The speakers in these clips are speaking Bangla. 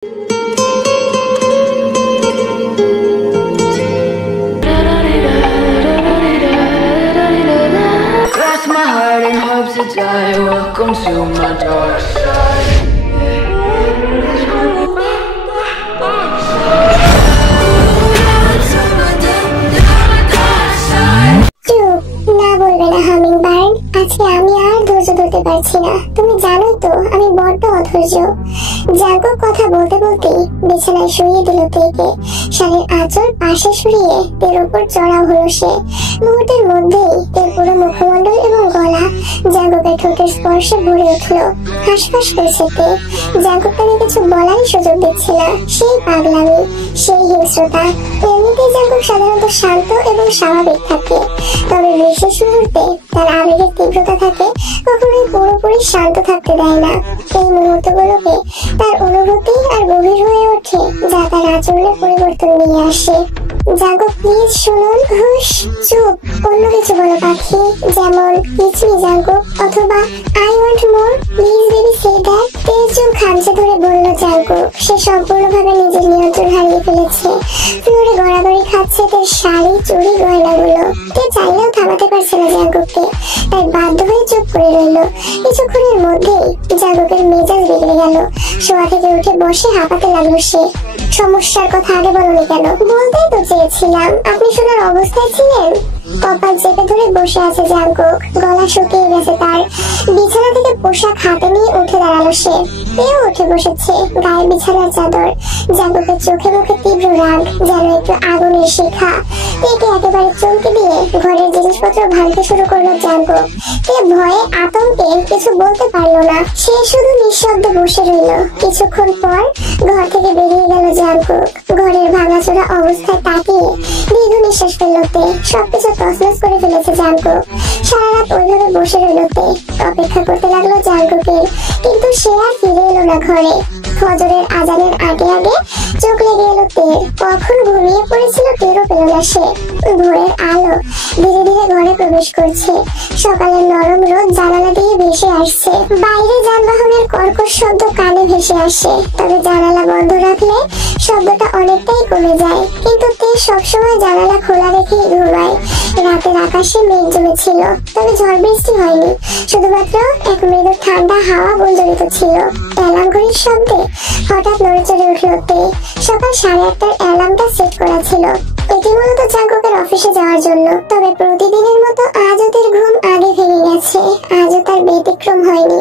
Cross my heart and hope to die. Welcome to my dark side. না বলবে না হামিং বার্ড, আজকে আমি আর ধৈর্য ধরতে পারছি না। তুমি জানোই তো আমি বড্ড অধৈর্য। জাগো কথা বলতে বলতে বিছানায় শুয়ে দিল তেকে। শাড়ির আঁচল পাশে সরিয়ে তের উপর চড়াও হলো সে। মুহূর্তের মধ্যেই তের পুরো মুখমণ্ডল এবং গলা জাগোকে ঠোঁটের স্পর্শে ভরে উঠলো। হাঁসফাঁস করছে তে। জাগোকে তাকে কিছু বলারই সুযোগ দিচ্ছে না। সেই পাগলামি, সেই হিংস্রতা। এমনিতেই জাগো সাধারণত শান্ত এবং স্বাভাবিক থাকে, তবে বিশেষ মুহূর্তে তার আবেগের তীব্রতা থাকে, কখনোই পুরোপুরি শান্ত থাকতে দেয় না। এই মুহূর্তগুলোকে তার অনুভূতি আর গভীর হয়ে ওঠে, যা তার আচরণে পরিবর্তন নিয়ে আসে। জাগো প্লিজ শুনুন। হুশ, চুপ, অন্য কিছু বলো পাখি, যেমন কিচ মি জাগো অথবা I want more, please baby say that. তেজ চুল খামচে ধরে বলল জাগো। সে সম্পূর্ণভাবে নিজের নিয়ন্ত্রণ হারিয়ে ফেলেছে। ফ্লোরে গড়াগড়ি খাচ্ছে তার শাড়ি, চুড়ি, গয়নাগুলো। তে চাইলেও থামাতে পারছে না জাগোকে, তাই বাধ্য হয়ে চুপ করে রইল। কিছুক্ষণের মধ্যেই জাগোকের মেজাজ বিগড়ে গেল। শোয়া থেকে উঠে বসে হাঁপাতে লাগলো সে। সমস্যার কথা আগে বলনি কেন? বলতেই তো চেয়েছিলাম, আপনি শোনার অবস্থায় ছিলেন। কপাল চেপে ধরে বসে আছে জাগো, গলা শুকিয়ে গেছে তার। বিছানা থেকে পোশাক হাতে নিয়ে উঠে দাঁড়ালো সে। তেও উঠে বসেছে, গায়ে বিছানার চাদর। জাগোকে চোখে মুখে তীব্র রাগ, যেন একটু আগুনের শিখা। তেকে একেবারে চমকে দিয়ে ঘরের জিনিসপত্র ভাঙতে শুরু করলো জাগো। তে ভয়ে আতঙ্কে কিছু বলতে পারলো না। সে শুধু নিঃশব্দে বসে রইল। কিছুক্ষণ পর ঘর থেকে বেরিয়ে গেল জাগো। ঘরের ভাঙাচোরা অবস্থায় তাকিয়ে দীর্ঘ নিঃশ্বাস ফেললো তে। সবকিছু তছনছ করে ফেলেছে জাগো। সারা রাত ওইভাবে বসে রইল তে। অপেক্ষা করতে লাগলো জাগোকে, কিন্তু সে আর ফিরে এলো না ঘরে। ফজরের আজানের আগে আগে চোখ লেগে এলো তের। কখন ঘুমিয়ে পড়েছিল টেরও পেল না সে। ভোরের আলো ধীরে ধীরে ঘরে প্রবেশ করছে। সকালের নরম রোদ জানালা দিয়ে ভেসে আসছে। বাইরে যানবাহনের কর্কশ শব্দ কানে ভেসে আসে, তবে জানালা বন্ধ রাখলে শব্দটা অনেকটাই কমে যায়। কিন্তু তে সবসময় জানালা খোলা রেখেই ঘুমায়। রাতের আকাশে মেঘ জমেছিল, তবে ঝড় বৃষ্টি হয়নি। শুধুমাত্র এক মৃদু ঠান্ডা হাওয়া গুঞ্জরিত ছিল। অ্যালার্ম ঘড়ির শব্দে হঠাৎ নড়ে চড়ে উঠল তে। সকাল 8:30টার অ্যালার্মটা সেট করা ছিল। এটি মূলত জাগোকের অফিসে যাওয়ার জন্য, তবে প্রতিদিনের মতো আজও তার ঘুম আগে ভেঙে গেছে। আজও তার ব্যতিক্রম হয়নি।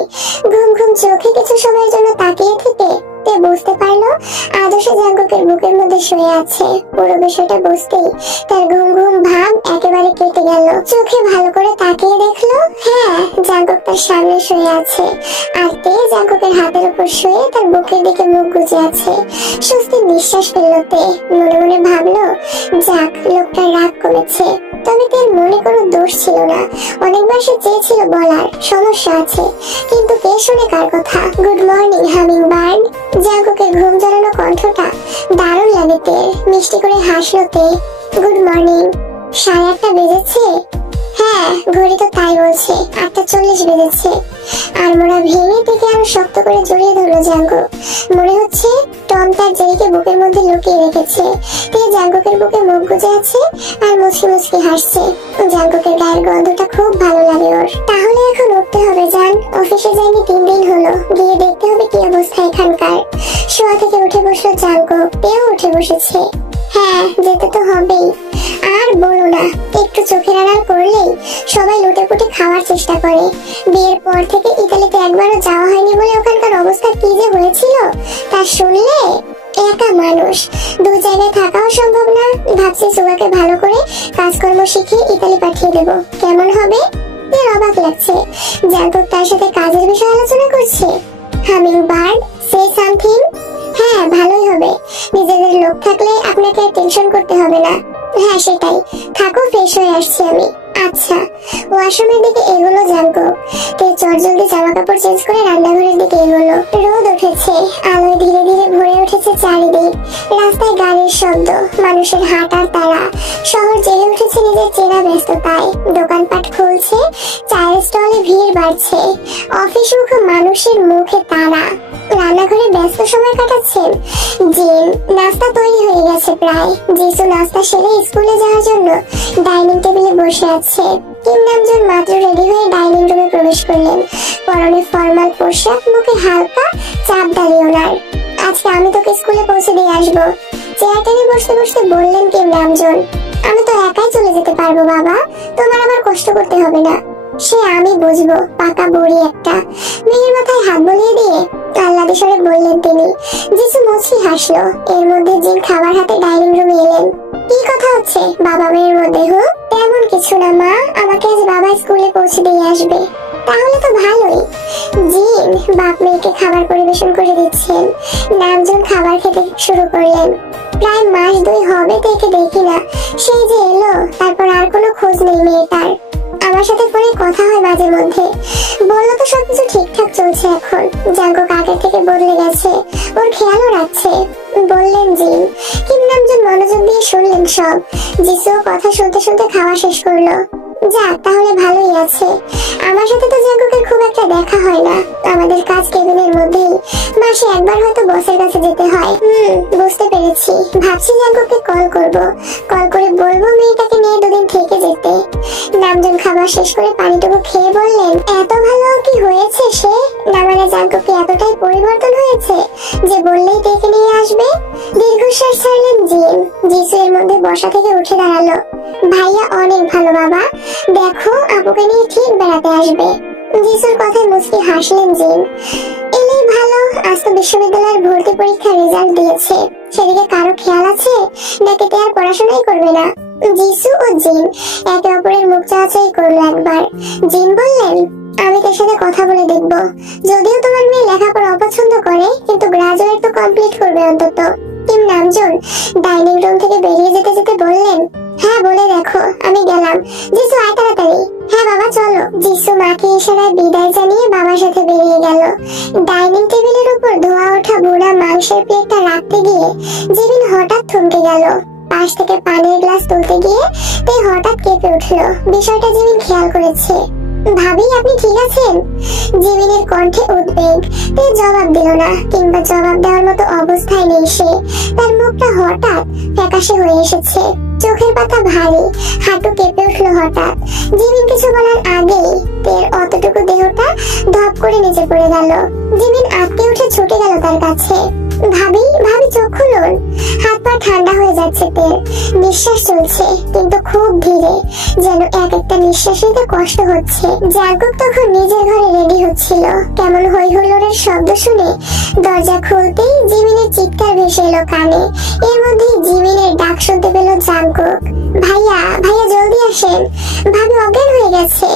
ঘুম ঘুম চোখে কিছু সময়ের জন্য তাকিয়ে থেকে তে বুঝতে পারলো আজও সে জাগোকের বুকের মধ্যে শুয়ে আছে। পুরো বিষয়টা বুঝতেই তার ঘুম ঘুম ভাব একেবারে কেটে গেল। চোখে ভালো করে তাকিয়ে দেখলো, হ্যাঁ, জাগোক তার সামনে শুয়ে আছে। আর তে জাগোকের হাতের উপর শুয়ে তার বুকের দিকে মুখ গুজে আছে। স্বস্তির নিঃশ্বাস ফেলল তে। মনে মনে ভাবলো, যাক, লোকটার রাগ কমেছে। তবে তার মনে কোনো দোষ ছিল না। অনেকবার সে চেয়েছিল বলার সমস্যা আছে, কিন্তু কে শুনে কার কথা। Good morning humming bird. জাগোকে ঘুম জড়ানো কণ্ঠটা দারুণ লাগে তে। মিষ্টি করে হাসলো তে। Good morning. 8:30 বেজেছে? হ্যাঁ, ঘড়ি তো তাই বলছে। 8:40 বেজেছে। আর মোড়া ভেঙে থেকে আরো শক্ত করে জড়িয়ে ধরলো জাগো। মনে হচ্ছে টম তার জেরিকে বুকের মধ্যে লুকিয়ে রেখেছে। তে জাগোকের বুকে মুখ গুজে আছে আর মুচকি মুচকি হাসছে। জাগোকের গায়ের গন্ধটা খুব ভালো লাগে ওর। তাহলে এখন উঠতে হবে জান। অফিসে যাইনি 3 দিন হলো, গিয়ে দেখতে হবে কি অবস্থা এখানকার। শোয়া থেকে উঠে বসলো জাগো। তেও উঠে বসেছে। হ্যাঁ, যেতে তো হবেই। আর বলো না, একটু চোখের আড়াল করলেই সবাই লুটেপুটে খাওয়ার চেষ্টা করে। বিয়ের পর থেকে ইতালিতে একবারও যাওয়া হয়নি বলে ওখানকার অবস্থা কি যে হয়েছিল তা শুনলে। একা মানুষ, 2 জায়গায় থাকাও সম্ভব না। ভাবছি সুগাকে ভালো করে কাজকর্ম শিখিয়ে ইতালি পাঠিয়ে দেবো। কেমন হবে? এর অবাক লাগছে। জাগো তার সাথে কাজের বিষয়ে আলোচনা করছে। Humming bird, say something. হ্যাঁ, ভালোই হবে। নিজেদের লোক থাকলে আপনাকে টেনশন করতে হবে না। হ্যাঁ, সেটাই। থাকো, ফ্রেশ হয়ে আসছি আমি। আচ্ছা। ওয়াশরুমের দিকে এগোলো জাগো। তে চটজলদি জামা কাপড় চেঞ্জ করে রান্নাঘরের দিকে এগোলো। রোদ উঠেছে, আলোয় ধীরে ধীরে ভরে উঠেছে চারিদিক। রাস্তায় গাড়ির শব্দ, মানুষের হাঁটার তাড়া। শহর জেগে উঠেছে নিজের চেনা ব্যস্ততায়। দোকানপাট খুলছে, চায়ের স্টলে ভিড় বাড়ছে। অফিস মুখো মানুষের মুখে তাড়া। রান্নাঘরে ব্যস্ত সময় কাটাচ্ছেন? জিন, নাস্তা তৈরি হয়ে গেছে প্রায়। জিসু নাস্তা সেরে স্কুলে যাওয়ার জন্য ডাইনিং টেবিলে বসে আছে। কিম নামজুন মাত্র রেডি হয়ে ডাইনিং রুমে প্রবেশ করলেন। পরনে ফর্মাল পোশাক, মুখে হালকা চাপ দাড়ি ওনার। আজকে আমি তোকে স্কুলে পৌঁছে দিয়ে আসবো, চেয়ার টেনে বসতে বসতে বললেন কিম নামজুন। আমি তো একাই চলে যেতে পারবো বাবা, তোমার আবার কষ্ট করতে হবে না। সে আমি বুঝবো, পাকা বুড়ি একটা। মেয়ের মাথায় হাত বুলিয়ে দিয়ে আহ্লাদে স্বরে বললেন তিনি। জিসু মুচকি হাসলো। এর মধ্যে জিন খাবার হাতে ডাইনিং রুমে এলেন। কি কথা হচ্ছে বাবা মেয়ের মধ্যে? তেমন কিছু না মা, আমাকে আজ বাবা স্কুলে পৌঁছে দিয়ে আসবে। তাহলে তো ভালোই। জিন বাপ মেয়েকে খাবার পরিবেশন করে দিচ্ছেন। নামজন খাবার খেতে শুরু করলেন। প্রায় মাস 2 হবে তো একে দেখি না। সেই যে এলো, তারপর আর কোনো খোঁজ নেই মেয়েটার। আমার সাথে ফোনে কথা হয় মাঝে মধ্যে, বললো তো সবকিছু ঠিকঠাক চলছে এখন। জাঙ্কুক আগের থেকে বদলে গেছে, ওর খেয়ালও রাখছে বললেন জিন। কিম নামজন মনোযোগ দিয়ে শুনলেন সব। জিসু কথা শুনতে শুনতে খাওয়া শেষ করলো। যাক, তাহলে ভালোই আছে। আমার সাথে তো জাঙ্কুকের খুব একটা দেখা হয় না, আমাদের কাজ কেবিনের মধ্যেই। মাসে একবার হয়তো বসের কাছে যেতে হয়। বুঝতে পেরেছি। ভাবছি জাঙ্কুককে কল করব, কল করে বলবো মেয়েটাকে নিয়ে 2 দিন থেকে যেতে। নামজন খাবার শেষ করে পানিটুকু খেয়ে বললেন, এত ভালো কি হয়েছে সে? না মানে জাঙ্কুকে এতটাই পরিবর্তন হয়েছে যে বললেই ডেকে নিয়ে আসবে? দীর্ঘশ্বাস ছাড়লেন জিন। জিসু এর মধ্যে বসা থেকে উঠে দাঁড়ালো। ভাইয়া অনেক ভালো বাবা, দেখো আপুকে নিয়ে ঠিক বেড়াতে আসবে। জিসুর কথায় মুচকি হাসলেন জিন। এলেই ভালো। আজ তো বিশ্ববিদ্যালয়ের ভর্তি পরীক্ষার রেজাল্ট দিয়েছে, সেদিকে কারো খেয়াল আছে নাকি তে আর পড়াশোনাই করবে না? জিসু ও জিন একে অপরের মুখ চাওয়াচাই করলো একবার। জিন বললেন, আমি তোর সাথে কথা বলে দেখব। যদিও তোমার মেয়ে লেখাপড়া অপছন্দ করে, কিন্তু গ্রাজুয়েট তো কমপ্লিট করবে অন্তত। কিম নামজুন ডাইনিং রুম থেকে বেরিয়ে যেতে যেতে বললেন, হ্যাঁ বলে দেখো, আমি গেলাম। জিসু আয় তাড়াতাড়ি। হ্যাঁ বাবা চলো। জিসু মাকে ইশারায় বিদায় জানিয়ে বাবার সাথে বেরিয়ে গেল। ডাইনিং টেবিলের উপর ধোয়া ওঠা বুড়া মাংসের প্লেটটা রাখতে গিয়ে জিমিন হঠাৎ থমকে গেল। পাশ থেকে পানির গ্লাস তুলতে গিয়ে তে হঠাৎ কেঁপে উঠলো। বিষয়টা জিমিন খেয়াল করেছে। ভাবি আপনি ঠিক আছেন? জিমিনের কণ্ঠে উদ্বেগ। তে জবাব দিল না, কিংবা জবাব দেওয়ার মতো অবস্থায় নেই সে। তার মুখটা হঠাৎ ফ্যাকাশে হয়ে এসেছে, চোখের পাতা ভারী, হাঁটু কেঁপে উঠলো হঠাৎ। জিমিন কিছু বলার আগেই তের অতটুকু দেহটা ধপ করে নিচে পড়ে গেল। জিমিন আটকে উঠে ছুটে গেল তার কাছে। ভাবি ভাবি চোখ খুলুন। হাত পা ঠান্ডা হয়ে যাচ্ছে তের। নিঃশ্বাস চলছে কিন্তু খুব ধীরে, যেন এক একটা নিঃশ্বাস নিতে কষ্ট হচ্ছে। জাঙ্কুক তখন নিজের ঘরে রেডি হচ্ছিল। কেমন হই হুল্লোড়ের শব্দ শুনে দরজা খুলতেই জিমিনের চিৎকার ভেসে এলো কানে। এর মধ্যেই জিমিনের ডাক শুনতে পেল জাঙ্কুক। ভাইয়া ভাইয়া জলদি আসেন, ভাবি অজ্ঞান হয়ে গেছে।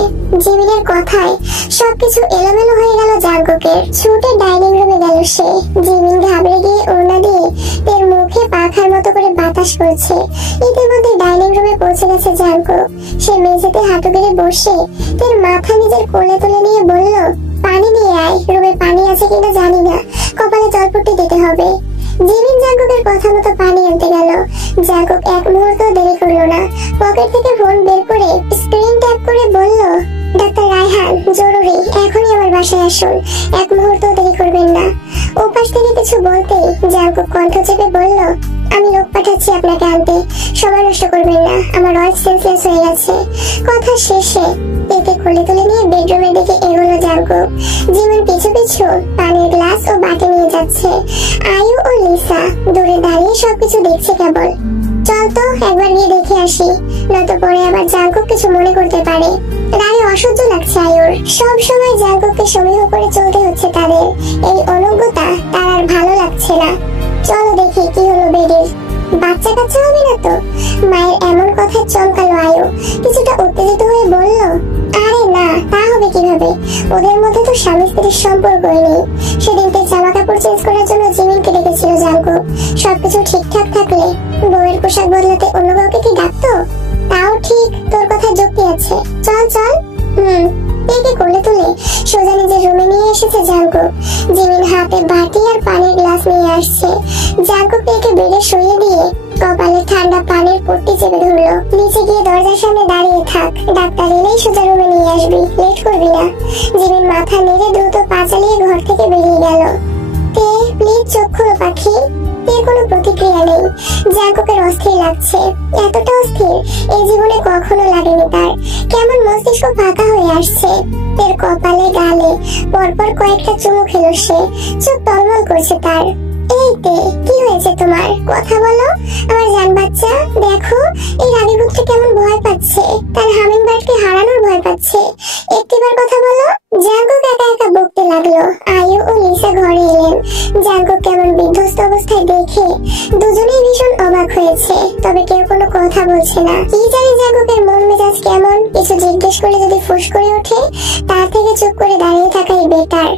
জিমিনের কথায় সবকিছু এলোমেলো হয়ে গেল জাঙ্কুকের। ছুটে ডাইনিং রুমে গেল সে। জিমিন ঘাবড়ে গিয়ে ওড়না দিয়ে তের মুখে পাখার মতো করে বাতাস করছে। ইতিমধ্যে ডাইনিং রুমে পৌঁছে গেছে জাঙ্কুক। সে মেঝেতে হাঁটু গেড়ে বসে তের মাথা নিজের কোলে তুলে নিয়ে বলল, পানি নিয়ে আয়। রুমে পানি আছে কিনা জানি না, কপালে জলপট্টি দিতে হবে। জিমিন জাঙ্কুকের কথা মতো পানি আনতে গেল। জাঙ্কুক এক মুহূর্ত দেরি করলো না। পকেট থেকে ফোন বের করে স্ক্রিন ট্যাপ করে বলল, ডাক্তার রায়হান জরুরি, এখনই আমার বাসায় আসুন, এক মুহূর্ত দেরি করবেন না। ওপাশ থেকে কিছু বলতেই জাঙ্কুক কণ্ঠ চেপে বলল, আমি লোক পাঠাচ্ছি আপনাকে আনতে, সময় নষ্ট করবেন না, আমার ওয়াইফ সেন্সলেস হয়ে গেছে। কথা শেষে একে কোলে তুলে নিয়ে বেডরুমের দিকে এগোলো জাঙ্কুক। জিমিন পিছু পিছু পানির গ্লাস ও বাটি নিয়ে যাচ্ছে। আয়ু ও লিসা দূরে দাঁড়িয়ে সবকিছু দেখছে কেবল। চল তো একবার গিয়ে দেখে আসি, নয়তো পরে আবার জাঙ্কুক কিছু মনে করতে পারে। রায়ে অসহ্য লাগছে আয়ুর। সব সময় জাঙ্কুককে সমীহ করে চলতে হচ্ছে তাদের। এই অনজ্ঞতা তার আর ভালো লাগছে না। চলো দেখি কি হলো বেডির। বাচ্চা কাচ্চা হবে না তো? মায়ের এমন কথায় চমকালো আয়ু। কিছুটা উত্তেজিত হয়ে বলল, আরে না, তা হবে কিভাবে? ওদের মধ্যে তো স্বামী স্ত্রীর সম্পর্কই নেই। সেদিনকে জামা কাপড় চেঞ্জ করার জন্য জিমিনকে ডেকেছিল জাঙ্কুক। সবকিছু ঠিকঠাক থাকলে বউয়ের পোশাক বদলাতে অন্য কাউকে কি ডাকতো? তাও ঠিক, তোর কথা যুক্তি আছে। চল চল। একে কোলে তুলে সোজা নিজের রুমে নিয়ে এসেছে জাঙ্কুক। জিমিন হাতে বাটি আর পানির গ্লাস নিয়ে আসছে। জাঙ্কুক একে বেডে শুয়ে দিয়ে কপালে ঠান্ডা পানির পট্টি চেপে ধরলো। নিচে গিয়ে দরজার সামনে দাঁড়িয়ে থাক, ডাক্তার এলেই সোজা রুমে নিয়ে আসবি, লেট করবি না। জিমিন মাথা নেড়ে দ্রুত পা চালিয়ে ঘর থেকে বেরিয়ে গেল। তে প্লিজ চোখ খোলো পাখি। এর কোনো প্রতিক্রিয়া নেই। জাঙ্কুকের অস্থির লাগছে, এতটা অস্থির এই জীবনে কখনো লাগেনি তার। কেমন মস্তিষ্ক ফাঁকা হয়ে আসছে। এর কপালে গালে পরপর কয়েকটা চুমু খেলো সে। চোখ টলমল করছে তার। এইতে কি হয়েছে তোমার? কথা বলো আমার জান বাচ্চা। দেখো এই রাগীভূতটা কেমন ভয় পাচ্ছে, তার হামিংবার্ডকে হারানোর ভয় পাচ্ছে। একটিবার কথা বলো। জাঙ্কুক একা একা বকতে লাগলো। আয়ু ও লিসা ঘরে এলেন। জাঙ্কুক কেমন বিধ্বস্ত অবস্থায় দেখে দুজনেই ভীষণ অবাক হয়েছে, তবে কেউ কোনো কথা বলছে না। কি জানি জাঙ্কুকের মন মেজাজ কেমন, কিছু জিজ্ঞেস করে যদি ফুস করে ওঠে তার থেকে চুপ করে দাঁড়িয়ে থাকাই বেটার।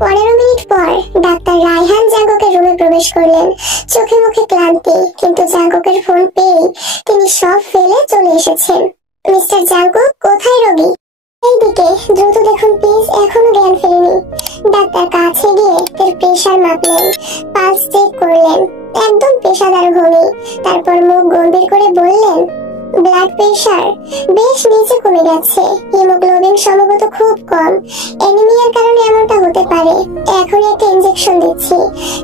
15 মিনিট পর ডাক্তার রায়হান জাঙ্কুকের রুমে প্রবেশ করলেন। চোখে মুখে ক্লান্তি, কিন্তু জাঙ্কুকের ফোন পেয়ে তিনি সব ফেলে চলে এসেছেন। মিস্টার জাঙ্কুক, কোথায় রোগী? এইদিকে, দ্রুত দেখুন প্লিজ, এখনো জ্ঞান ফেরেনি। ডাক্তার কাছে গিয়ে তার প্রেসার মাপলেন, পালস চেক করলেন, একদম পেশাদার ভঙ্গি। তারপর মুখ গম্ভীর করে বললেন, ব্লাড প্রেসার বেশ নিচে কমে গেছে, হিমোগ্লোবিন সম্ভবত খুব কম, অ্যানিমিয়ার কারণে এমনটা হতে পারে। এখন একটা ইনজেকশন দিচ্ছি,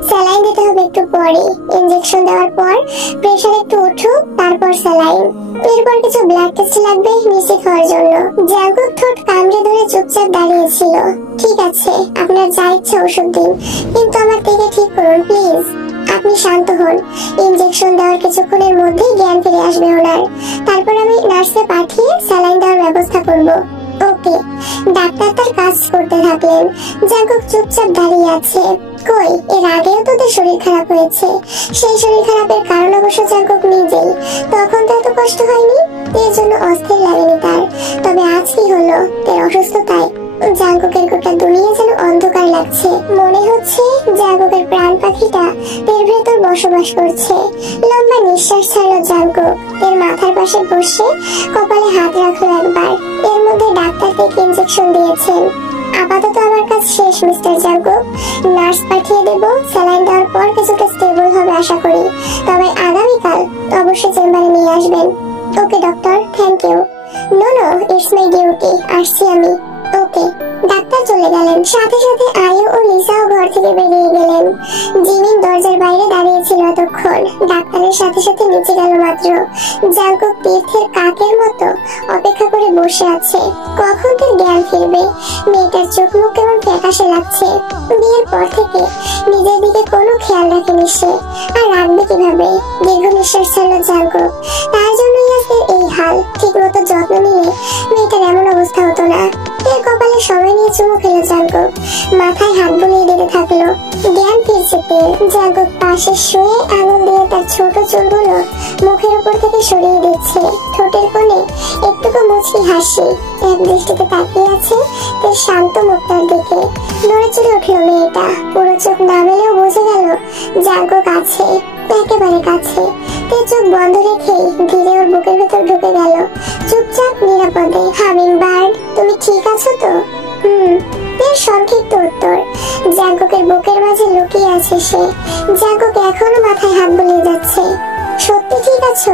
স্যালাইন দিতে হবে একটু পরে। ইনজেকশন দেওয়ার পর প্রেসার একটু উঠুক, তারপর স্যালাইন। এরপর কিছু ব্লাড টেস্ট লাগবে নিশ্চিত হওয়ার জন্য। জাঙ্কুক ঠোঁট কামড়ে ধরে চুপচাপ দাঁড়িয়েছিল। ঠিক আছে, আপনার যা ইচ্ছা ওষুধ দিন, কিন্তু আমার থেকে ঠিক করুন প্লিজ। আপনি শান্ত হন, ইনজেকশন দেওয়ার কিছুক্ষণের মধ্যেই জ্ঞান ফিরে আসবে ওনার। তারপর আমি নার্সকে পাঠিয়ে স্যালাইন দেওয়ার ব্যবস্থা করব। ওকে। ডাক্তার তার কাজ করতে থাকলেন। জাঙ্কুক চুপচাপ দাঁড়িয়ে আছে। কই, এর আগেও তোদের শরীর খারাপ হয়েছে। সেই শরীর খারাপের কারণ অবশ্য জাঙ্কুক নিজেই। তখন তো এত কষ্ট হয়নি, এর জন্য অস্থির লাগেনি তার। তবে আজ কি হলো? তার অসুস্থতায় জাঙ্কুকের গোটা দুনিয়া যেন অন্ধকার লাগছে। মনে হচ্ছে জাঙ্কুকের প্রাণ পাখিটা এর ভেতর বসবাস করছে। লম্বা নিঃশ্বাস ছাড়লো জাঙ্কুক। এর মাথার পাশে বসে কপালে হাত রাখলো একবার। এর মধ্যে ডাক্তার থেকে ইনজেকশন দিয়েছেন। আপাতত আমার কাজ শেষ মিস্টার জাঙ্কুক। নার্স পাঠিয়ে দেব। স্যালাইন দেওয়ার পর কিছুটা স্টেবল হবে আশা করি। তবে আগামীকাল অবশ্যই চেম্বারে নিয়ে আসবেন। Okay doctor, thank you. No no, it's my duty. আসছি আমি। ওকে। ডাক্তার চলে গেলেন। সাথে সাথে আয়ু ও লিসাও ঘর থেকে বেরিয়ে গেলেন। জিমিন দরজার বাইরে দাঁড়িয়েছিল এতক্ষণ। ডাক্তারের সাথে সাথে নিচে গেল মাত্র। জাঙ্কুক তীর্থের কাকের মতো অপেক্ষা করে বসে আছে, কখন তার জ্ঞান ফিরবে। মেয়েটার চোখ মুখ কেমন ফ্যাকাশে লাগছে। বিয়ের পর থেকে নিজের দিকে কোনো খেয়াল রাখেনি সে, আর রাখবে কিভাবে? দীর্ঘ নিঃশ্বাস ছাড়লো জাঙ্কুক। তার জন্যই আজকে এই হাল। ঠিক মতো যত্ন নিলে মেয়েটার এমন অবস্থা হতো না। এর কপালে সময় নিয়ে চুমু খেলো জাঙ্কুক। মাথায় হাত বুলিয়ে দিতে থাকলো। জ্ঞান ফিরছে পেয়ে জাঙ্কুক পাশে শুয়ে আঙুল দিয়ে তার ছোট চুলগুলো মুখের উপর থেকে সরিয়ে দিচ্ছে। ঠোঁটের কোণে একটুকু মুচকি হাসি। এক দৃষ্টিতে তাকিয়ে আছে তার শান্ত মুখটার দিকে। নড়ে চড়ে উঠলো মেয়েটা। পুরো চোখ না মেলেও বুঝে গেল জাঙ্কুক আছে, একেবারে কাছে। তার চোখ বন্ধ রেখেই ধীরে ওর বুকের ভেতর ঢুকে গেল, চুপচাপ নিরাপদে। হামিংবার্ড, তুমি ঠিক আছো তো? এর সংক্ষিপ্ত উত্তর। জাঙ্কুকের বুকের মাঝে লুকিয়ে আছে সে। জাঙ্কুক এখনো মাথায় হাত বুলিয়ে যাচ্ছে। সত্যি ঠিক আছো?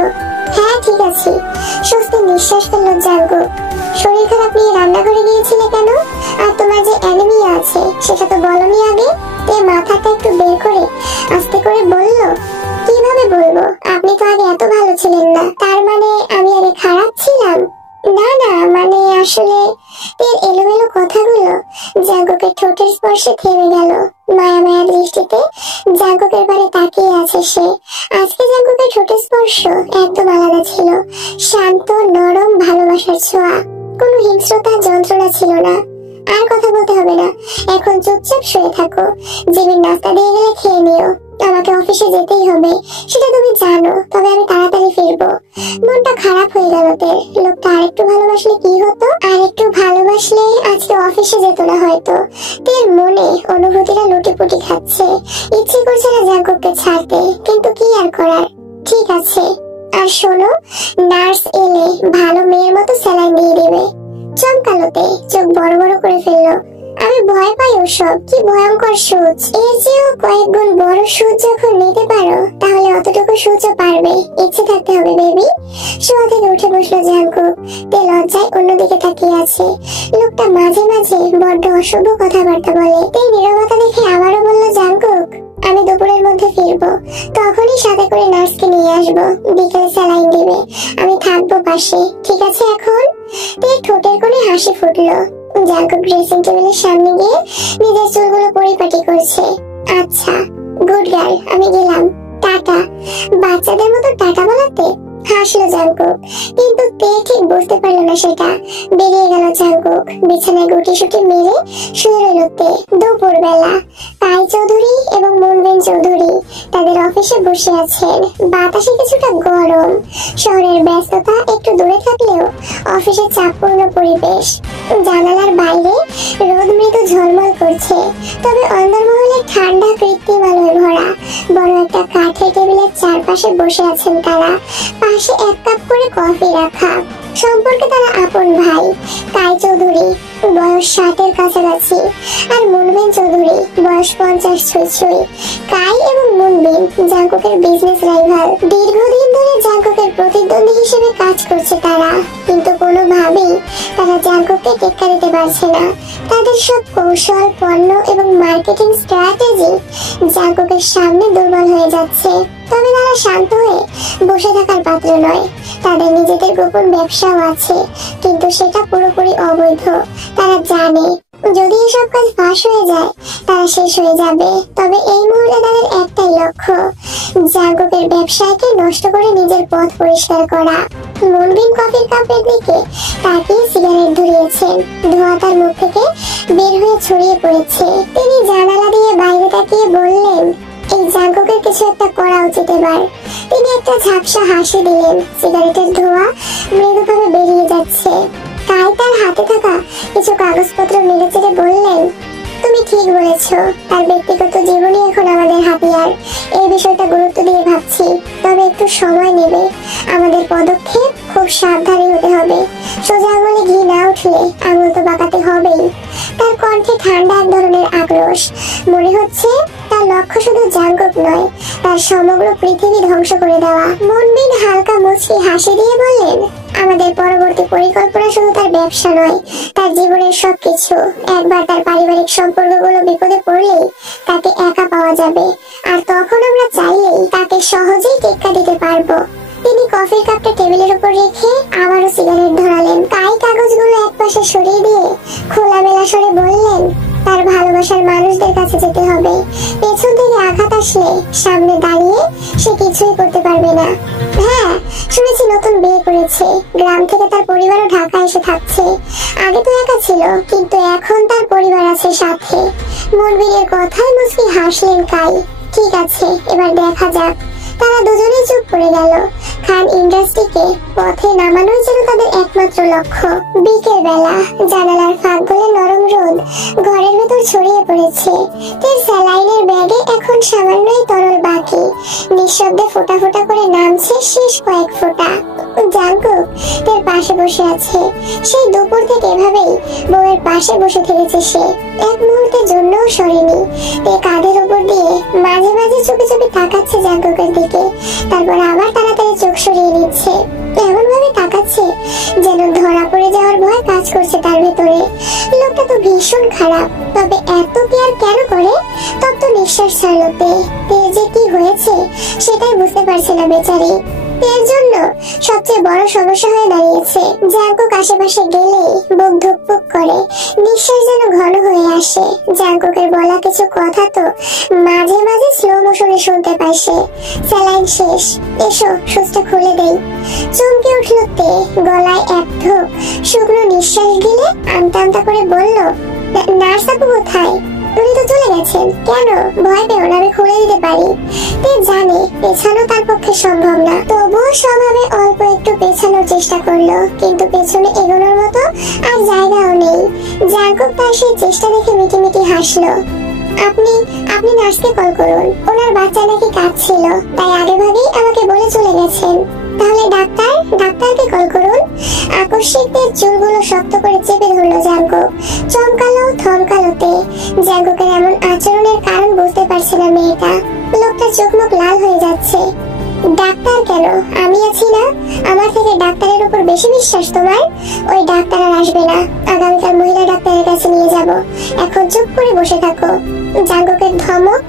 হ্যাঁ ঠিক আছি। স্বস্তি নিঃশ্বাস ফেললো জাঙ্কুক। শরীর খারাপ নিয়ে রান্নাঘরে গিয়েছিলে কেন? আর তোমার যে অ্যানিমিয়া আছে সেটা তো বলনি আগে। মাথাটা একটু বের করে আস্তে করে বলল, কিভাবে বলবো? আপনি তো আগে এত ভালো ছিলেন না। তার মানে আমি আগে খারাপ ছিলাম? না না, মানে আসলে। এর এলোমেলো কথাগুলো জাঙ্কুকের ঠোঁটের স্পর্শে থেমে গেল। মায়া মায়া দৃষ্টিতে জাঙ্কুকের পারে তাকিয়ে আছে সে। আজকে জাঙ্কুকের ঠোঁটের স্পর্শ একদম আলাদা ছিল। শান্ত, নরম, ভালোবাসার ছোঁয়া। কোনো হিংস্রতা, যন্ত্রণা ছিল না। আর কথা বলতে হবে না, এখন চুপচাপ শুয়ে থাকো। জিমির নাস্তা দিয়ে গেলে খেয়ে নিও। আমাকে অফিসে যেতেই হবে, সেটা তুমি জানো। তবে আমি তাড়াতাড়ি ফিরবো। মনটা খারাপ হয়ে গেল তের। লোকটা আরেকটু ভালোবাসলে কি হতো? আরেকটু ভালোবাসলে আজকে অফিসে যেত না হয়তো। তের মনে অনুভূতিটা লুটিপুটি খাচ্ছে। ইচ্ছে করছে না জাঙ্কুককে ছাড়তে, কিন্তু কি আর করার। ঠিক আছে, আর শোনো, নার্স এলে ভালো মেয়ের মতো স্যালাইন দিয়ে দেবে। চমকালোতে চোখ বড় বড় করে ফেললো। আমি ভয় পাই ওসব। কি ভয়ঙ্কর সূচ। এর চেয়েও কয়েক গুণ বড় সূচ যখন নিতে পারো, তাহলে অতটুকু সূচও পারবে। ইচ্ছে থাকতে হবে বেবি। শোয়া থেকে উঠে বসলো জাঙ্কুক। তে লজ্জায় অন্যদিকে তাকিয়ে আছে। লোকটা মাঝে মাঝে বড্ড অশুভ কথাবার্তা বলে। তে নীরবতা দেখে আবারও বলল, জাঙ্কুক আমি দুপুরের মধ্যে ফিরবো, তখনই সাথে করে নার্সকে নিয়ে আসবো, বিকেলে স্যালাইন দিবে, আমি থাকবো পাশে, ঠিক আছে এখন? তে ঠোঁটের কোণে হাসি ফুটলো। জাঙ্কুক ড্রেসিং টেবিলের সামনে গিয়ে নিজের চুলগুলো পরিপাটি করছে। আচ্ছা গুড গার্ল, আমি গেলাম, টাটা। বাচ্চাদের মতো টাটা বলাতে হাসলো জাঙ্কুক, কিন্তু তে ঠিক বুঝতে পারলো না সেটা। বেরিয়ে গেল জাঙ্কুক। বিছানায় গুটি সুটি মেরে শুয়ে রইল তে। দুপুর বেলা তাই চৌধুরী এবং মুনবিন চৌধুরী তাদের অফিসে বসে আছেন। বাতাসে কিছুটা গরম, শহরের ব্যস্ততা একটু দূরে থাকলেও অফিসের চাপপূর্ণ পরিবেশ। জানালার বাইরে রোদ মৃদু ঝলমল করছে, তবে অন্দরমহলে ঠান্ডা কৃত্রিম আলোয় ভরা। বড় একটা কাঠের টেবিলের চারপাশে বসে আছেন তারা, পাশে এক কাপ করে কফি রাখা। সম্পর্কে তারা আপন ভাই। তাই চৌধুরী বয়স 60-এর কাছাকাছি, আর মুনবিন চৌধুরী বয়স 50 ছুঁই ছুঁই। কাই এবং মুনবিন জাঙ্কুকের বিজনেস রাইভাল। দীর্ঘদিন ধরে জাঙ্কুকের প্রতিদ্বন্দ্বী হিসেবে কাজ করছে তারা, কিন্তু কোনোভাবেই তারা জাঙ্কুককে টেক্কা দিতে পারছে না। তাদের সব কৌশল, পণ্য এবং মার্কেটিং স্ট্র্যাটেজি জাঙ্কুকের সামনে দুর্বল হয়ে যাচ্ছে। তবে তারা শান্ত হয়ে বসে থাকার পাত্র নয়। তাদের নিজেদের গোপন ব্যবসাও আছে, কিন্তু সেটা পুরোপুরি অবৈধ। তারা জানে যদি এসব কাজ ফাঁস হয়ে যায় তারা শেষ হয়ে যাবে। তবে এই মুহূর্তে তাদের একটাই লক্ষ্য, জাঙ্কুকের ব্যবসায়কে নষ্ট করে নিজের পথ পরিষ্কার করা। মুনবিন কফির কাপের দিকে তাকিয়ে সিগারেট ধরিয়েছেন। ধোঁয়া তার মুখ থেকে বের হয়ে ছড়িয়ে পড়েছে। তিনি জানালা দিয়ে বাইরে তাকিয়ে বললেন, এই জাঙ্কুকের কিছু একটা করা উচিত এবার। তিনি একটা ঝাপসা হাসি দিলেন। সিগারেটের ধোঁয়া মৃদুভাবে বেরিয়ে যাচ্ছে। তাই তার হাতে থাকা কিছু কাগজপত্র নেড়েচেড়ে বললেন, তুমি ঠিক বলেছ, তার ব্যক্তিগত জীবনই এখন আমাদের হাতিয়ার। এই বিষয়টা গুরুত্ব দিয়ে ভাবছি, তবে একটু সময় নেবে। আমাদের পদক্ষেপ খুব সাবধানে হতে হবে। সোজা আঙুলে ঘি না উঠলে আঙুল তো বাঁকাতে হবেই। তার কণ্ঠে ঠান্ডা এক ধরনের আক্রোশ। মনে হচ্ছে তার লক্ষ্য শুধু জাঙ্কুক নয়, তার সমগ্র পৃথিবী ধ্বংস করে দেওয়া। মুনবিন হালকা মুচকি হাসি দিয়ে বললেন, আমাদের পরবর্তী পরিকল্পনা শুধু তার ব্যবসা নয়, তার জীবনের সবকিছু। একবার তার পারিবারিক সম্পর্কগুলো বিপদে পড়লেই তাকে একা পাওয়া যাবে, আর তখন আমরা চাইলেই তাকে সহজেই টেক্কা দিতে পারবো। তিনি কফির কাপটা টেবিলের উপর রেখে আবারও সিগারেট ধরালেন। কাই কাগজগুলো একপাশে সরিয়ে দিয়ে খোলামেলা স্বরে বললেন, তার ভালোবাসার মানুষদের কাছে যেতে হবে। পেছন থেকে আঘাত আসলে সামনে দাঁড়িয়ে সে কিছুই করতে পারবে না। হ্যাঁ, শুনেছি নতুন বিয়ে করেছে। গ্রাম থেকে তার পরিবারও ঢাকা এসে থাকছে। আগে তো একা ছিল, কিন্তু এখন তার পরিবার আছে সাথে। মুনবিনের কথায় মুচকি হাসলেন কাই। ঠিক আছে, এবার দেখা যাক। তারা দুজনেই চুপ করে গেল। খান ইন্ডাস্ট্রিকে পথে নামানোই ছিল তাদের একমাত্র লক্ষ্য। বিকেল বেলা জানালার ফাঁক গলে নরম রোদ ঘরের ভেতর ছড়িয়ে পড়েছে। তার স্যালাইনের ব্যাগে এখন সামান্যই তরল বাকি। নিঃশব্দে ফোঁটা ফোঁটা করে নামছে শেষ কয়েক ফোঁটা। জাঙ্কুক তার পাশে বসে আছে। সেই দুপুর থেকে এভাবেই বউয়ের পাশে বসে থেকেছে সে। এক মুহূর্তের জন্যও সরেনি। তে কাঁধের উপর দিয়ে মাঝে মাঝে চুপি চুপি তাকাচ্ছে জাঙ্কুকের দিকে, তারপর আবার তাড়াতাড়ি চোখ সরিয়ে নিচ্ছে। এমন ভাবে তাকাচ্ছে যেন ধরা পড়ে যাওয়ার ভয় কাজ করছে তার ভেতরে। লোকটা তো ভীষণ খারাপ, তবে এত কেয়ার কেন করে? তপ্ত নিঃশ্বাস ছাড়ল তে। যে কি হয়েছে সেটাই বুঝতে পারছে না বেচারি। এর জন্য সবচেয়ে বড় সমস্যা হয়ে দাঁড়িয়েছে জাঙ্কুক আশেপাশে গেলেই বুক ধুকপুক করে, নিঃশ্বাস যেন ঘন হয়ে আসে। জাঙ্কুকের বলা কিছু কথা তো মাঝে মাঝে স্লো মোশনে শুনতে পায় সে। স্যালাইন শেষ, এসো সুচটা খুলে দেই। চমকে উঠল তে, গলায় এক ঢোক শুকনো নিঃশ্বাস গিলে আমতা আমতা করে বলল, নার্স আপু কোথায়? উনি তো চলে গেছেন। কেন? ভয় পেও না, আমি খুলে দিতে পারি। তে জানে পেছানো তার পক্ষে সম্ভব না, তবুও স্বভাবে অল্প একটু পেছানোর চেষ্টা করলো, কিন্তু পেছনে এগোনোর মতো আর জায়গাও নেই। জাঙ্কুক তার সেই চেষ্টা দেখে মিটিমিটি হাসলো। আপনি নার্সকে কল করুন, ওনার বাচ্চা নাকি কাঁদছিল, তাই আগে ভাগেই আমাকে বলে চলে গেছেন। তাহলে ডাক্তারকে কল করুন। আকস্মিকদের চুলগুলো শক্ত করে চেপে ধরলো জাঙ্কুক। চমকালো থমকালোতে জাঙ্কুকের এমন আচরণের কারণ বুঝতে পারছে না মেয়েটা। লোকটা চোখ মুখ লাল হয়ে যাচ্ছে। ডাক্তার কেন? আমি আছি না? আমার থেকে ডাক্তারের উপর বেশি বিশ্বাস তোমার? ওই ডাক্তার আর আসবে না, আগামীকাল মহিলা ডাক্তারের কাছে নিয়ে যাব। এখন চুপ করে বসে থাকো। জাঙ্কুকের ধমক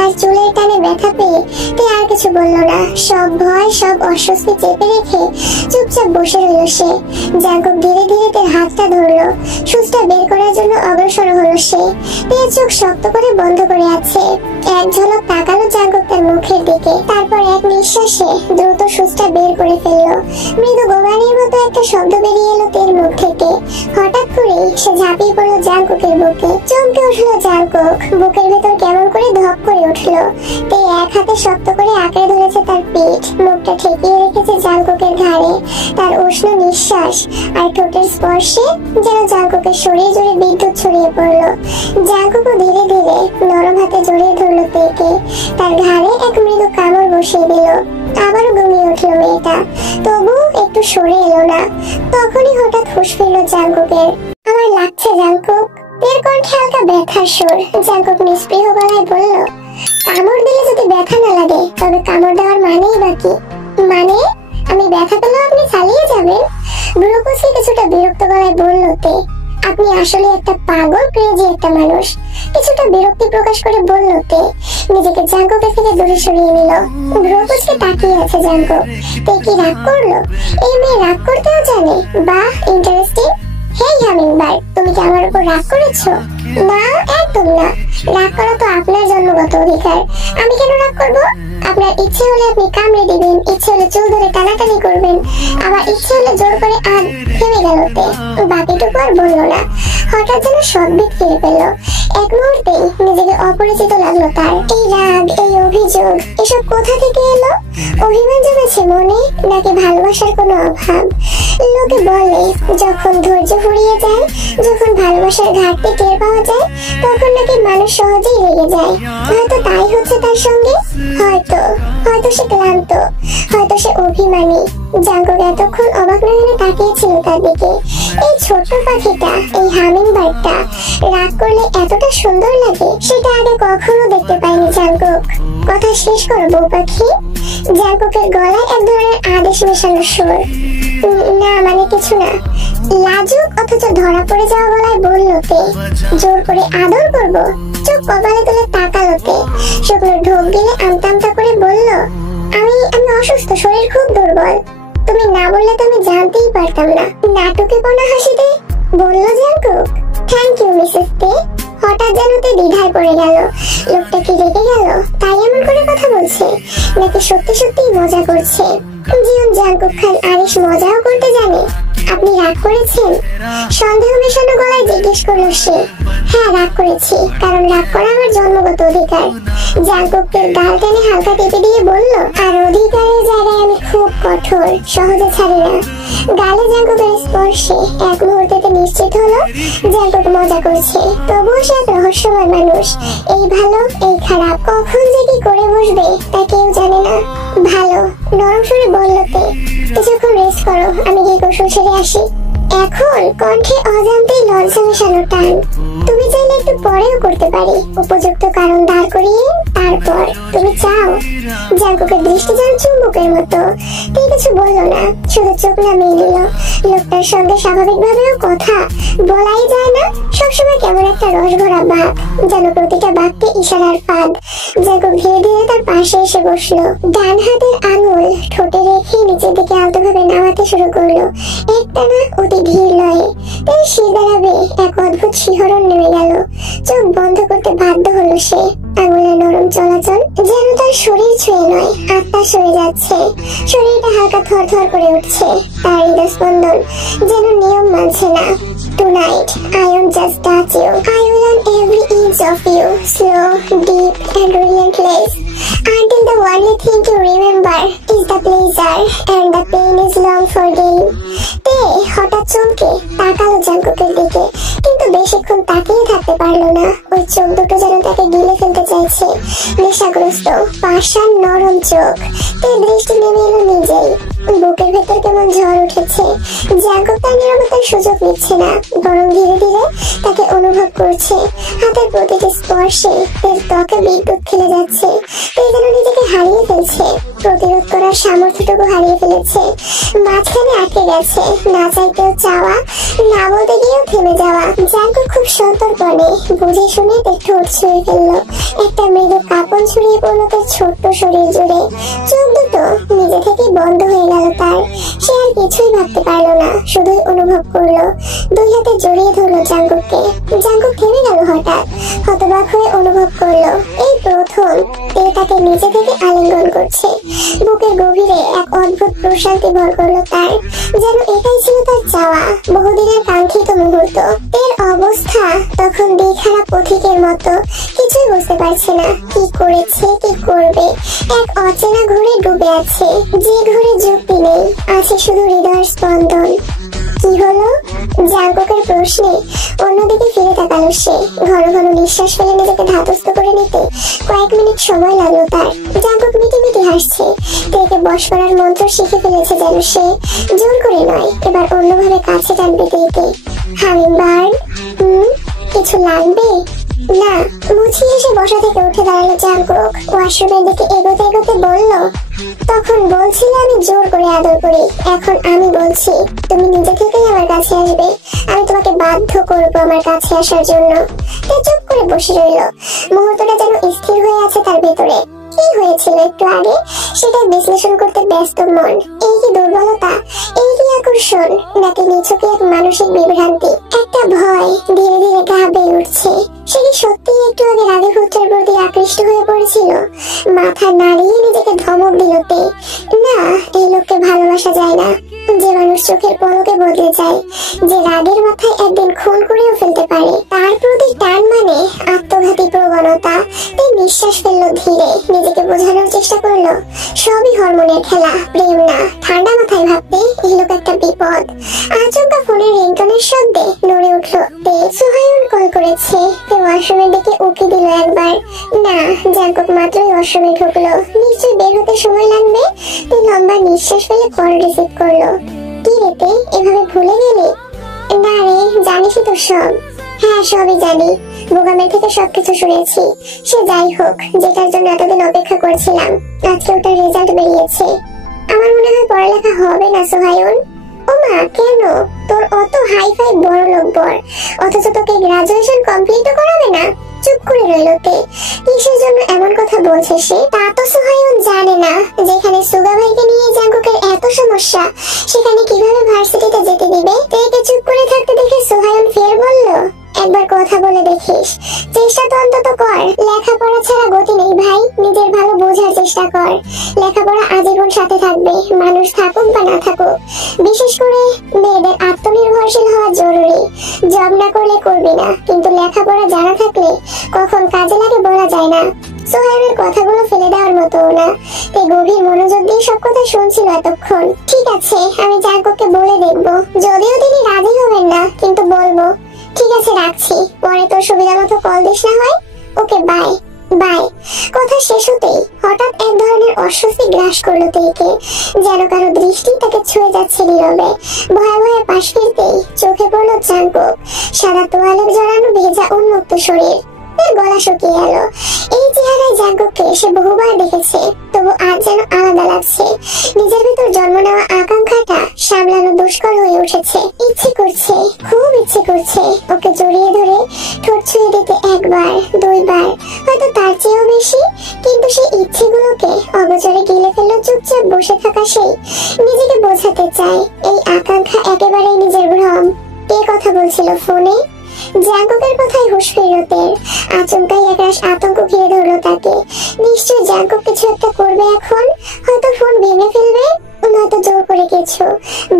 আর চুলের টানে ব্যথা পেয়ে তে আর কিছু বলল না। সব ভয়, সব অস্বস্তি চেপে রেখে চুপচাপ বসে রইল সে। জাঙ্কুক ধীরে ধীরে তার হাতটা ধরলো, সুচটা বের করার জন্য অগ্রসর হলো সে। তে চোখ শক্ত করে বন্ধ করে আছে। এক ঝলক তাকালো জাঙ্কুক তার মুখের দিকে, তারপর এক নিঃশ্বাসে দ্রুত সুচটা বের করে ফেললো। মৃদু গোগানির মতো একটা শব্দ বেরিয়ে এলো তের মুখ থেকে। হঠাৎ করে সে ঝাঁপিয়ে পড়লো জাঙ্কুকের বুকে। চমকে উঠলো জাঙ্কুক, বুকের ভেতর কেমন করে ধপ করে উঠলো। তে এক হাতে শক্ত করে আঁকড়ে ধরেছে তার পিঠ, মুখটা ঠেকিয়ে রেখেছে জাঙ্কুকের ঘাড়ে। তার উষ্ণ নিঃশ্বাস আর ঠোঁটের স্পর্শে যেন জাঙ্কুকের শরীর জুড়ে বিদ্যুৎ ছড়িয়ে পড়লো। জাঙ্কুকও ধীরে ধীরে নরম হাতে জড়িয়ে ধরলো তেকে। তার ঘাড়ে এক মৃদু কামড় বসিয়ে দিল। আবারও ঘুমিয়ে উঠলো মেয়েটা, তবু একটু সরে এলো না। তখনই হঠাৎ হুঁশ ফিরল জাঙ্কুকের। আমার লাগছে জাঙ্কুক। তের কণ্ঠে হালকা ব্যথার সুর। জাঙ্কুক নিস্পৃহ গলায় বলল, কামড় দিলে যদি ব্যথা না লাগে তবে কামড় দেওয়ার মানেই বা কি? মানে আমি ব্যথা পেলেও আপনি চালিয়ে যাবেন? ব্রুকুচকে কিছুটা বিরক্ত গলায় বলল তে। আপনি আসলে একটা পাগল, ক্রেজি একটা মানুষ। কিছুটা বিরক্তি প্রকাশ করে বলল তে। নিজেকে জাঙ্কুকের থেকে দূরে সরিয়ে নিল। ব্রুকুচকে তাকিয়ে আছে জাঙ্কুক। তে কি রাগ করলো? এই মেয়ে রাগ করতেও জানে? বাহ, ইন্টারেস্টিং। হেই হামিংবার্ড, তুমি কি আমার উপর রাগ করেছো? না, একদম না। রাগ করা তো আপনার জন্মগত অধিকার। আমি কেন রাগ করবো? আপনার ইচ্ছে হলে আপনি কামড়ে দিবেন, ইচ্ছে হলে চুল ধরে টানাটানি করবেন, আবার ইচ্ছে হলে জোর করে থেমে গেল তে। বাকিটুকু আর বললো না। হঠাৎ যেন সদ্ভিদ ফিরে পেল। এক মুহূর্তেই নিজেকে অপরিচিত লাগলো তার। এই রাগ, এই অভিযোগ, এসব কোথা থেকে এলো? অভিমান জমেছে মনে, নাকি ভালোবাসার কোনো অভাব? লোকে বলে যখন ধৈর্য ফুরিয়ে যায়, যখন ভালোবাসার ঘাটতি টের পাওয়া যায়, তখন নাকি মানুষ সহজেই রেগে যায়। হয়তো তাই হচ্ছে তার সঙ্গে। হয়তো সে ক্লান্ত, হয়তো সে অভিমানী। জাঙ্কুক এতক্ষণ অবাক না হয়ে তাকিয়েছিল তার দিকে। এই ছোট্ট পাখিটা, এই হামিংবার্ডটা রাগ করলে এতটা সুন্দর লাগে সেটা আগে কখনো দেখতে পাইনি জাঙ্কুক। কথা শেষ করো বউ পাখি। জাঙ্কুকের গলায় এক ধরনের আদেশ মেশানো সুর। না মানে কিছু না। লাজুক অথচ ধরা পড়ে যাওয়া গলায় বলল তে। জোর করে আদর করবো? চোখ কপালে তুলে তাকালো তে। শুকনো ঢোক গিলে আমতা আমতা করে বলল, আমি অসুস্থ, শরীর খুব দুর্বল। তুমি না বললে তো আমি জানতেই পারতাম না। নাটুকেপনা হাসিতে বলল জাঙ্কুক। থ্যাংক ইউ মিসেস তে। হঠাৎ যেন তে দ্বিধায় পড়ে গেল। লোকটা কি রেগে গেল তাই এমন করে কথা বলছে, নাকি সত্যি সত্যি মজা করছে? জীবন জাঙ্কুক খান আরিশ মজাও করতে জানে। আপনি রাগ করেছেন? সন্দেহ মেশানো গলায় জিজ্ঞেস করলো সে। হ্যাঁ, রাগ করেছি, কারণ রাগ করা আমার জন্মগত অধিকার। জাঙ্কুকের গাল টেনে হালকা টেপে দিয়ে বলল, আর অধিকারের জায়গায় আমি খুব কঠোর, সহজে ছাড়ি না। গালে জাঙ্কুকের স্পর্শে এক মুহূর্তে নিশ্চিত হলো জাঙ্কুক মজা করছে। তবুও সে এক রহস্যময় মানুষ। এই ভালো, এই খারাপ, কখন যে কি করে বসবে তা কেউ জানে না। ভালো, নরম সুরে বলল তে। কিছুক্ষণ রেস্ট করো, আমি গিয়ে গোসল সেরে আসি। এখন কণ্ঠে অজান্তেই লজ্জা মেশানো টান। তুমি চাইলে একটু পরেও করতে পারি, উপযুক্ত কারণ দাঁড় করিয়ে তারপর। তুমি চাও? জাঙ্কুকের দৃষ্টি যেন চুম্বকের মতো। তে কিছু বললো না, শুধু চোখ নামিয়ে নিল। লোকটার সঙ্গে স্বাভাবিকভাবেও কথা বলাই যায় না। সবসময় কেমন একটা রসভরা ভাব, যেন প্রতিটা বাক্যে ইশারার ফাঁদ। জাঙ্কুক ধীরে ধীরে তার পাশে এসে বসলো। ডান হাতের আঙুল ঠোঁটে রেখে নিচের দিকে আলতোভাবে নামাতে শুরু করলো। একটানা অতি ধীর লয়ে। তাই শির দাঁড়াবে এক অদ্ভুত শিহরণ নেমে গেল। চোখ বন্ধ করতে বাধ্য হলো সে। আঙুলের নরম চলাচল যেন তার শরীর ছুঁয়ে নয়, আত্মা সরে যাচ্ছে। শরীরটা হালকা থরথর করে উঠছে। তার হৃদস্পন্দন যেন নিয়ম মানছে না। Tonight, I won't just touch you. I will learn every inch of you, slow, deep, and relentless, until the only thing you remember is the pleasure, and the pain is long forgotten. তে হঠাৎ চমকে তাকালো জাঙ্কুকের দিকে, কিন্তু বেশিক্ষণ তাকিয়ে থাকতে পারলো না। ওই চোখ দুটো যেন তাকে গিলে ফেলতে চাইছে। নেশাগ্রস্ত, পাষাণ নরম চোখ। তে দৃষ্টি নেমে এলো নিজেই। বুকের ভেতর কেমন ঝড় উঠেছে। জাঙ্কুক তার নীরবতার সুযোগ নিচ্ছে না, বরং ধীরে ধীরে তাকে অনুভব করছে। হাতের প্রতিটি স্পর্শে তার ত্বকে বিদ্যুৎ খেলে যাচ্ছে। সে যেন নিজেকে হারিয়ে ফেলছে, প্রতিরোধ করার সামর্থ্যটুকু হারিয়ে ফেলেছে। মাঝখানে আটকে গেছে, না চাইতেও চাওয়া, না বলতে গিয়েও থেমে যাওয়া। জাঙ্কুক খুব সন্তর্পণে বুঝে শুনে তার ঠোঁট ছুঁয়ে ফেললো। একটা মৃদু কাঁপন ছড়িয়ে পড়লো তার ছোট্ট শরীর জুড়ে। চোখ দুটো নিজে থেকেই বন্ধ হয়ে গেল তার। সে আর কিছুই ভাবতে পারলো না, শুধুই অনুভব করলো। দুই হাতে জড়িয়ে ধরলো জাঙ্কুককে। জাঙ্কুক থেমে গেল হঠাৎ, হতবাক হয়ে অনুভব করলো এই প্রথম তাকে নিজে থেকে আলিঙ্গন করছে। বুকের গভীরে এক অদ্ভুত প্রশান্তি ভর করলো তার, যেন এটাই ছিল তার চাওয়া, বহুদিনের কাঙ্ক্ষিত মুহূর্ত। এর অবস্থা তখন দিখারা পথিকের মতো, কিছুই বুঝতে পারছে না কি করেছে, কি করবে। এক অচেনা ঘুরে ডুবে আছে, যে ঘুরে যুক্তি নেই, আছে শুধু হৃদয়ের স্পন্দন। কি হলো? জাঙ্কুকের প্রশ্নে অন্যদিকে ফিরে তাকালো সে। ঘন ঘন নিঃশ্বাস ফেলে নিজেকে ধাতস্থ করে নিতে কয়েক মিনিট সময় লাগলো তার। জাঙ্কুক মিটিমিটি হাসছে। তেকে বশ করার মন্ত্র শিখে ফেলেছে যেন সে। জোর করে নয়, এবার অন্যভাবে কাছে টানবে তেকে। হামিংবার্ড, কিছু লাগবে? না। মুচকি হেসে বসা থেকে উঠে দাঁড়ালো জাঙ্কুক। ওয়াশরুমের দিকে এগোতে এগোতে বলল, তখন বলছিলে আমি জোর করে আদর করি, এখন আমি বলছি তুমি নিজে থেকেই আমার কাছে আসবে। আমি তোমাকে বাধ্য করবো আমার কাছে আসার জন্য। সে চুপ করে বসে রইল। মুহূর্তটা যেন স্থির হয়ে আছে তার ভেতরে। কি হয়েছিল একটু আগে সেটা বিশ্লেষণ করতে ব্যস্ত মন। এই কি দুর্বলতা, এই কি আকর্ষণ, নাকি নিছক এক মানসিক বিভ্রান্তি? একটা ভয় ধীরে ধীরে গা বেয়ে উঠছে। সে কি সত্যি একটু আগে রাধিপুত্রের প্রতি আকৃষ্ট হয়ে পড়েছিল? মাথা নাড়িয়ে নিজেকে ধমক দিল তে। না, এই লোককে ভালোবাসা যায় না। যে মানুষ চোখের পলকে বদলে যায়, যে রাগের মাথায় একদিন খুন করেও ফেলতে পারে, তার প্রতি টান মানে আত্মঘাতী প্রবণতা। তাই নিঃশ্বাস ফেললো ধীরে, নিজেকে বোঝানোর চেষ্টা করলো সবই হরমোনের খেলা, প্রেম না। ঠান্ডা মাথায় ভাবতে এই লোক একটা বিপদ। আচমকা ফোনের রিংটোনের শব্দে নড়ে উঠলো তে। সুহাইয়ুন কল করেছে। তে ওয়াশরুমের দিকে উকি দিল একবার। না, জাঙ্কুক মাত্রই ওয়াশরুমে ঢুকলো। নিশ্চয়ই বের হতে সময় লাগবে। তে লম্বা নিঃশ্বাস ফেলে কল রিসিভ করলো। কি রে তে, এভাবে ভুলে গেলি? না রে, জানিসই তো সব। হ্যাঁ, সবই জানি। বোগামের থেকে সবকিছু শুনেছি। সে যাই হোক, যেটার জন্য এতদিন অপেক্ষা করছিলাম, আজকে ওটার রেজাল্ট বেরিয়েছে। আমার মনে হয় পড়ালেখা হবে না সোহাইয়ুন। ও মা, কেন? তোর অত হাই ফাই বড় লোক বর, অথচ তোকে গ্রাজুয়েশন কমপ্লিটও করাবে না? চুপ করে রইল তে। কিসের জন্য এমন কথা বলছে সে? তা তো সোহাইয়ুন জানে না। যেখানে সুগা ভাইকে নিয়ে জাঙ্কুকের এত সমস্যা, সেখানে কিভাবে ভার্সিটিতে যেতে দিবে? তেকে চুপ করে থাকতে দেখে সোহাইয়ুন ফের বলল, একবার কথা বলে দেখিস, চেষ্টা তো অন্তত কর। লেখাপড়া ছাড়া গতি নেই ভাই, নিজের ভালো বোঝার চেষ্টা কর। লেখাপড়া আজীবন সাথে থাকবে, মানুষ থাকুক বা না থাকুক। বিশেষ করে মেয়েদের আত্মনির্ভরশীল হওয়া জরুরি। জব না করলে করবি না, কিন্তু লেখাপড়া জানা থাকলে কখন কাজে লাগে বলা যায় না। সোহাইলের কথাগুলো ফেলে দেওয়ার মতো না। তে গভীর মনোযোগ দিয়ে সব কথা শুনছিল এতক্ষণ। ঠিক আছে, আমি জাঙ্কুককে বলে দেখবো, যদিও তিনি রাজি হবেন না, কিন্তু বলবো। ঠিক আছে, রাখছি, পরে তোর সুবিধা মতো কল দিস না হয়। ওকে, বাই বাই। কথা শেষ হতেই হঠাৎ এক ধরনের অস্বস্তি গ্রাস করলো তেকে, যেন কারো দৃষ্টি তাকে ছুঁয়ে যাচ্ছে নীরবে। ভয়ে ভয়ে পাশ ফিরতেই চোখে পড়লো জাঙ্কুক, সাদা তোয়ালে জড়ানো ভেজা উন্মুক্ত শরীর। গলা শুকিয়ে এলো। এই চেহারায় জাঙ্কুককে সে বহুবার দেখেছে, তবু আজ যেন আলাদা লাগছে। নিজের ভিতর জন্ম নেওয়া আকাঙ্ক্ষাটা সামলানো দুষ্কর হয়ে উঠেছে। ইচ্ছে করছে, খুব ইচ্ছে করছে ওকে জড়িয়ে ধরে ঠোঁট ছুঁয়ে দিতে, একবার দুইবার, হয়তো তার চেয়েও বেশি। কিন্তু সেই ইচ্ছেগুলোকে অগোচরে গিলে ফেললো চুপচাপ বসে থাকা সেই। নিজেকে বোঝাতে চায় এই আকাঙ্ক্ষা একেবারেই নিজের ভ্রম। কে কথা বলছিল ফোনে? জাঙ্কুকের কথাই হুঁশ ফিরল তের। আচমকাই একরাশ আতঙ্ক ঘিরে ধরলো তাকে। নিশ্চয় জাঙ্কুক কিছু একটা করবে এখন। হয়তো ফোন ভেঙে ফেলবে, নয়তো জোর করে কিছু।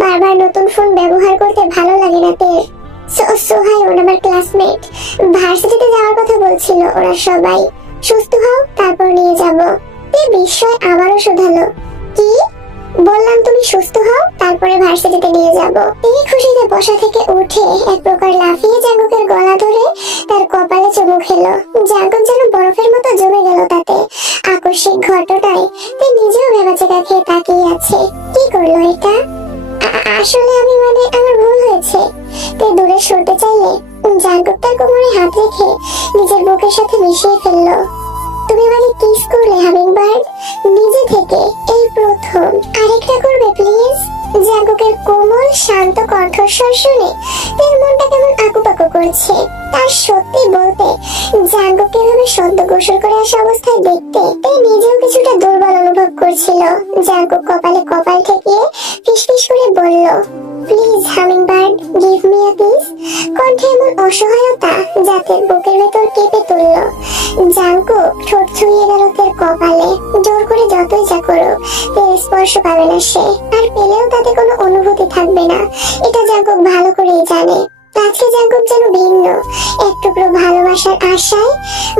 বারবার নতুন ফোন ব্যবহার করতে ভালো লাগে না তের। সোহাইয়ুন আমার ক্লাসমেট, ভার্সিটিতে যাওয়ার কথা বলছিল ওরা সবাই। সুস্থ হও, তারপর নিয়ে যাব। তে বিস্ময় আবারও শুধালো, কি? বললাম তুমি সুস্থ হও, তারপরে ভার্সিটিতে নিয়ে যাব। এই খুশিতে বসা থেকে উঠে এক প্রকার লাফিয়ে জাঙ্কুকের গলা ধরে তার কপালে চুমু খেলো। জাঙ্কুক যেন বরফের মতো জমে গেল তাতে। আকস্মিক ঘটনায় তে নিজেও ভেবাচেকা খেয়ে তাকিয়ে আছে। কি করলো এটা? আসলে আমি আমার ভুল হয়েছে। তে দূরে সরতে চাইলে জাঙ্কুক তার কোমরে হাত রেখে নিজের বুকের সাথে মিশিয়ে ফেললো। তুমি আমাকে কিস করলে হামিংবার্ড, নিজে থেকে এই প্রথম। আরেকটা করবে প্লিজ? জাঙ্কুকের কোমল শান্ত কণ্ঠস্বর শুনে তার মনটা কেমন আকুপাকু করছে। তার সত্যি বলতে জাঙ্কুককে এভাবে সদ্য গোসল করে আসা অবস্থায় দেখতে তাই নিজেও কিছুটা দুর্বল অনুভব করছিল। জাঙ্কুক কপালে কপাল ঠেকিয়ে ফিসফিস করে বলল, please hummingbird, give me a kiss. কণ্ঠে এমন অসহায়তা যাতে বুকের ভেতর কেঁপে তুলল। জাঙ্কুক ঠোঁট ছুঁয়ে গেল তার কপালে। জোর করে যতই যা করুক তার স্পর্শ পাবে না সে, আর পেলেও তাতে কোনো অনুভূতি থাকবে না। এটা জাঙ্কুক ভালো করেই জানে। আজকে জাঙ্কুক যেন ভিন্ন এক টুকরো ভালোবাসার আশায়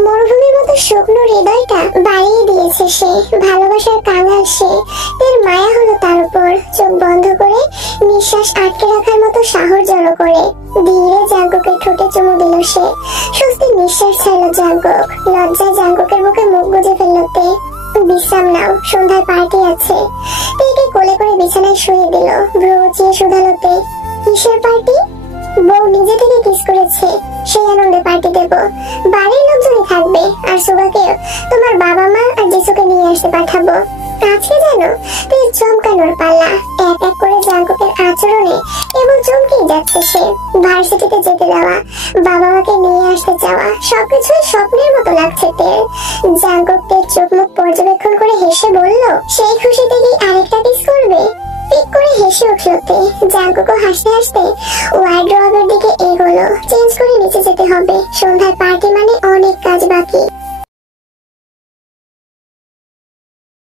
মরুভূমির মতো শুকনো হৃদয়টা বাড়িয়ে দিয়েছে সে। ভালোবাসার কাঙাল সে। তার মায়া হলো তার উপর। চোখ বন্ধ করে নিঃশ্বাস আটকে রাখার মতো সাহস জড়ো করে ধীরে জাঙ্কুকের ঠোঁটে চুমু দিল সে। স্বস্তির নিঃশ্বাস ছাড়ল জাঙ্কুক। লজ্জায় জাঙ্কুকের বুকে মুখ গুজে ফেলল তে। বিশ্রাম নাও, সন্ধ্যায় পার্টি আছে। তেকে কোলে করে বিছানায় শুয়ে দিল। ভ্রু উঁচিয়ে শুধালো তে, কিসের পার্টি? বউ নিজে থেকে কিস করেছে, সেই আনন্দে পার্টি দেব। বাড়ির লোকজনই থাকবে, আর সুগাকেও তোমার বাবা মা আর যিশুকে নিয়ে আসতে পাঠাবো। আজকে জানো তুই চমকানোর পাল্লা। এক এক করে জাঙ্কুকের আচরণে কেবল চমকেই যাচ্ছে সে। ভার্সিটিতে যেতে দেওয়া, বাবা মাকে নিয়ে আসতে চাওয়া, সবকিছুই স্বপ্নের মতো লাগছে তের। জাঙ্কুককে চোখ মুখ পর্যবেক্ষণ করে হেসে বলল, সেই খুশিতে কি আরেকটা কিস করবে? পিক করে হেসে উঠল তে। জাঙ্কুকও হাসতে হাসতে ওয়ার্ড্রোবের দিকে এগোলো। চেঞ্জ করে নিচে যেতে হবে, সন্ধ্যায় পার্টি মানে অনেক কাজ বাকি।